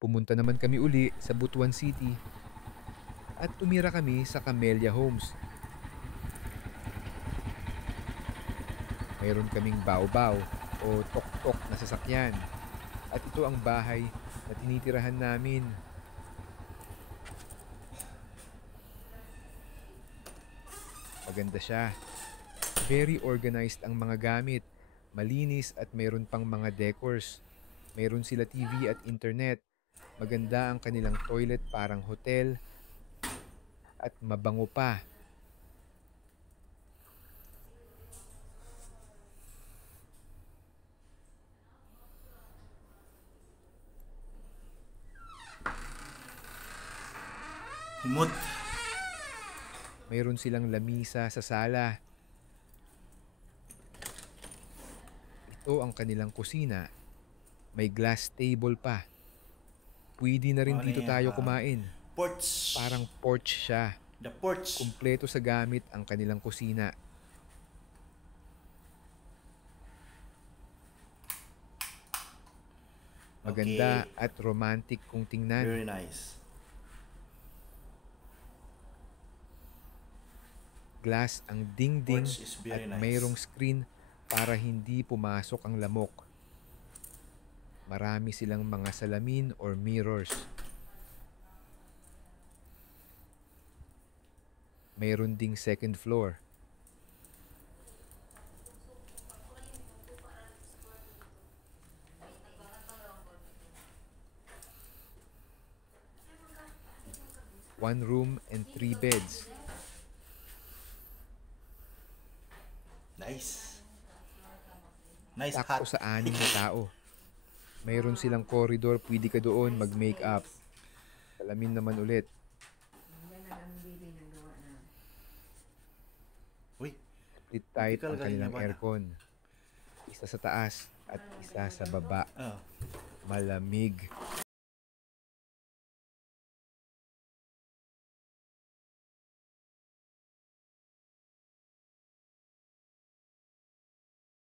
Pumunta naman kami uli sa Butuan City at tumira kami sa Camellia Homes. Mayroon kaming baw-baw o tok-tok na sasakyan at ito ang bahay na tinitirahan namin. Maganda siya. Very organized ang mga gamit. Malinis at mayroon pang mga decors. Mayroon sila TV at internet. Maganda ang kanilang toilet parang hotel at mabango pa. Himot. Mayroon silang lamisa sa sala. Ito ang kanilang kusina. May glass table pa. Pwede na rin Ano dito yan? tayo kumain. Porch. Parang porch siya. The porch. Kumpleto sa gamit ang kanilang kusina. Maganda Okay. at romantic kung tingnan. Very nice. Glass ang dingding Porch is at very nice. mayroong screen para hindi pumasok ang lamok. Marami silang mga salamin or mirrors. Mayroon ding second floor. One room and 3 beds. Nice. Nice Sakto hat. sa 6 na tao. Mayroon silang corridor, pwede ka doon mag-make up. Salamin naman ulit. Uy, Split type typical ang galing kanilang naman, aircon. Isa sa taas at isa sa baba. Oh. Malamig.